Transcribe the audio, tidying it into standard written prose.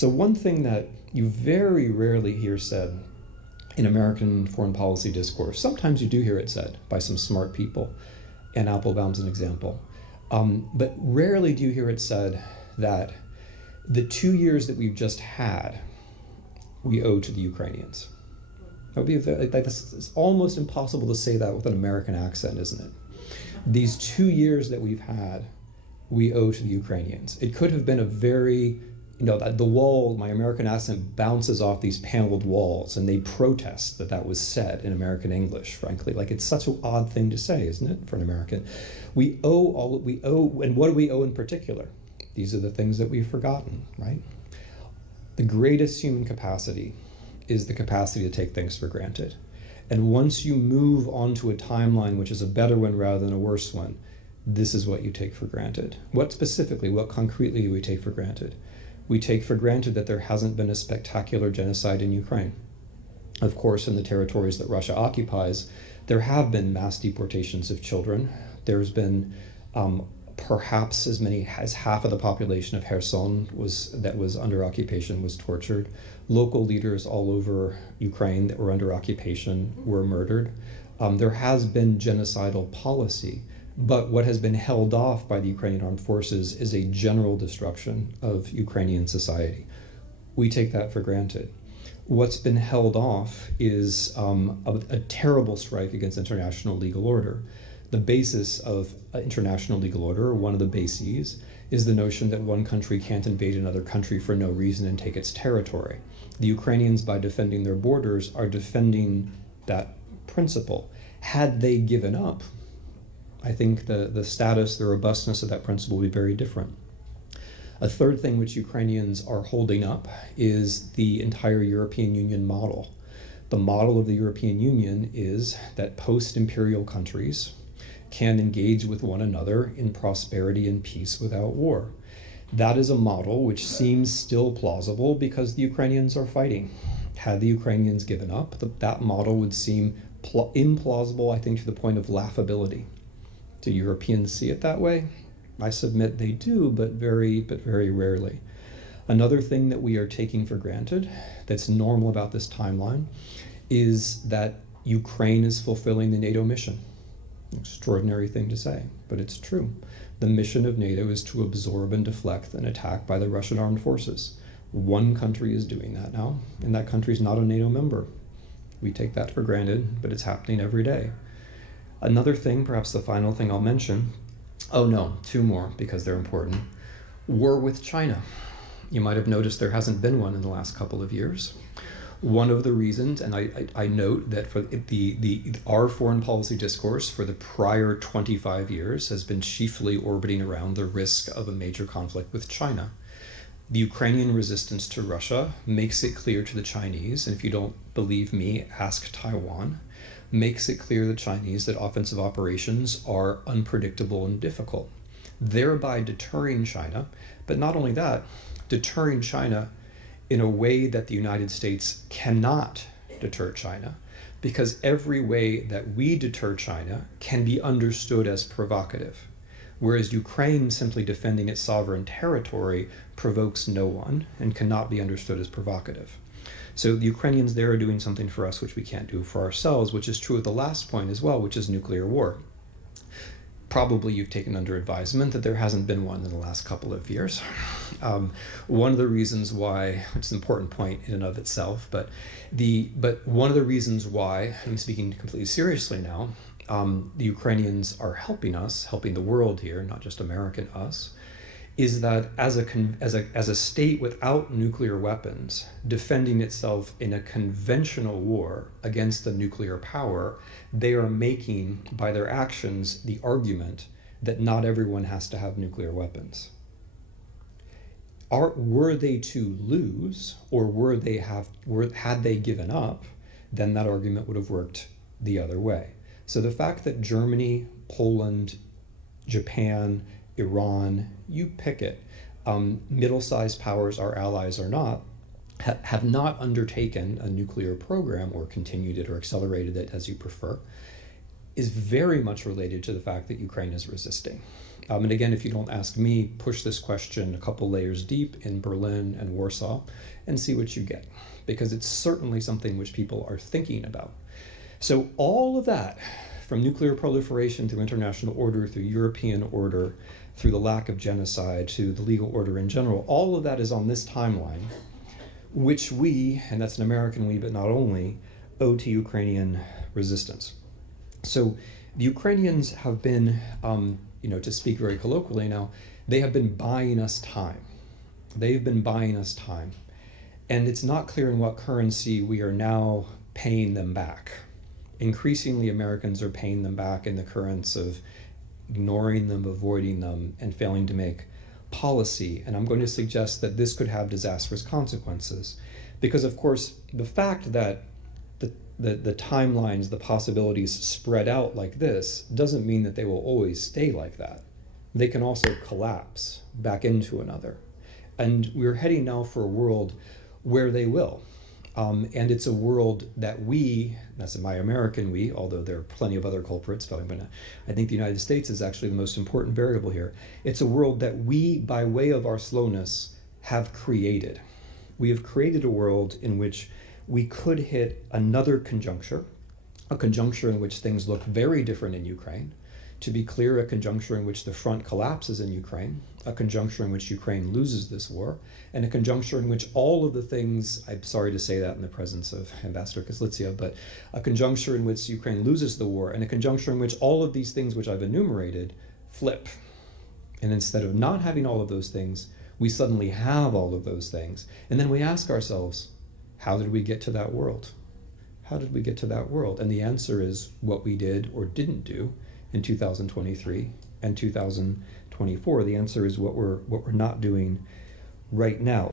So one thing that you very rarely hear said in American foreign policy discourse, sometimes you do hear it said by some smart people, and Applebaum's an example, but rarely do you hear it said that the 2 years that we've just had, we owe to the Ukrainians. That would be it's almost impossible to say that with an American accent, isn't it? These 2 years that we've had, we owe to the Ukrainians. It could have been a very, the wall, my American accent bounces off these paneled walls, and they protest that was said in American English, frankly. Like, it's such an odd thing to say, isn't it, for an American? We owe, and what do we owe in particular? These are the things that we've forgotten, right? The greatest human capacity is the capacity to take things for granted. And once you move onto a timeline which is a better one rather than a worse one, this is what you take for granted. What concretely do we take for granted? We take for granted that there hasn't been a spectacular genocide in Ukraine. Of course, in the territories that Russia occupies, there have been mass deportations of children. There's been perhaps as many as half of the population of Kherson that was under occupation was tortured. Local leaders all over Ukraine that were under occupation were murdered. There has been genocidal policy, but what has been held off by the Ukrainian armed forces is a general destruction of Ukrainian society. We take that for granted. What's been held off is a terrible strike against international legal order. The basis of international legal order, or one of the bases, is the notion that one country can't invade another country for no reason and take its territory. The Ukrainians, by defending their borders, are defending that principle. Had they given up, I think the status, the robustness of that principle would be very different. A third thing which Ukrainians are holding up is the entire European Union model. The model of the European Union is that post-imperial countries can engage with one another in prosperity and peace without war. That is a model which seems still plausible because the Ukrainians are fighting. Had the Ukrainians given up, that model would seem implausible, I think, to the point of laughability. Do Europeans see it that way? I submit they do, but very rarely. Another thing that we are taking for granted that's normal about this timeline is that Ukraine is fulfilling the NATO mission. Extraordinary thing to say, but it's true. The mission of NATO is to absorb and deflect an attack by the Russian armed forces. One country is doing that now, and that country is not a NATO member. We take that for granted, but it's happening every day. Another thing, perhaps the final thing I'll mention, two more because they're important. War with China. You might have noticed there hasn't been one in the last couple of years. One of the reasons, and I note that for our foreign policy discourse for the prior 25 years has been chiefly orbiting around the risk of a major conflict with China. The Ukrainian resistance to Russia makes it clear to the Chinese, and if you don't believe me, ask Taiwan, makes it clear to the Chinese that offensive operations are unpredictable and difficult, thereby deterring China, but not only that, deterring China in a way that the United States cannot deter China, because every way that we deter China can be understood as provocative, whereas Ukraine simply defending its sovereign territory provokes no one and cannot be understood as provocative. So the Ukrainians there are doing something for us which we can't do for ourselves, which is true of the last point as well, which is nuclear war. Probably you've taken under advisement that there hasn't been one in the last couple of years. One of the reasons why, it's an important point in and of itself, but one of the reasons why, I'm speaking completely seriously now, the Ukrainians are helping us, helping the world here, not just American us, is that as a state without nuclear weapons, defending itself in a conventional war against a nuclear power, they are making, by their actions, the argument that not everyone has to have nuclear weapons. Were they to lose, or had they given up, then that argument would have worked the other way. So the fact that Germany, Poland, Japan, Iran, you pick it, middle-sized powers, our allies or not, have not undertaken a nuclear program or continued it or accelerated it as you prefer, is very much related to the fact that Ukraine is resisting. And again, if you don't ask me, push this question a couple layers deep in Berlin and Warsaw and see what you get, because it's certainly something which people are thinking about. So all of that, from nuclear proliferation through international order, through European order, through the lack of genocide, to the legal order in general, all of that is on this timeline, which we, and that's an American we, but not only, owe to Ukrainian resistance. So the Ukrainians have been, to speak very colloquially now, they have been buying us time. They've been buying us time. And it's not clear in what currency we are now paying them back. Increasingly, Americans are paying them back in the currents of ignoring them, avoiding them, and failing to make policy. And I'm going to suggest that this could have disastrous consequences. Because, of course, the fact that the timelines, the possibilities spread out like this doesn't mean that they will always stay like that. They can also collapse back into another. And we're heading now for a world where they will. And it's a world that we, that's my American we, although there are plenty of other culprits, but I think the United States is actually the most important variable here. It's a world that we, by way of our slowness, have created. We have created a world in which we could hit another conjuncture, a conjuncture in which things look very different in Ukraine. To be clear, a conjuncture in which the front collapses in Ukraine, a conjuncture in which Ukraine loses this war, and a conjuncture in which all of the things, I'm sorry to say that in the presence of Ambassador Kyslytsya, but a conjuncture in which Ukraine loses the war, and a conjuncture in which all of these things which I've enumerated flip. And instead of not having all of those things, we suddenly have all of those things. And then we ask ourselves, how did we get to that world? How did we get to that world? And the answer is what we did or didn't do in 2023 and 2024. The answer is what we're not doing right now.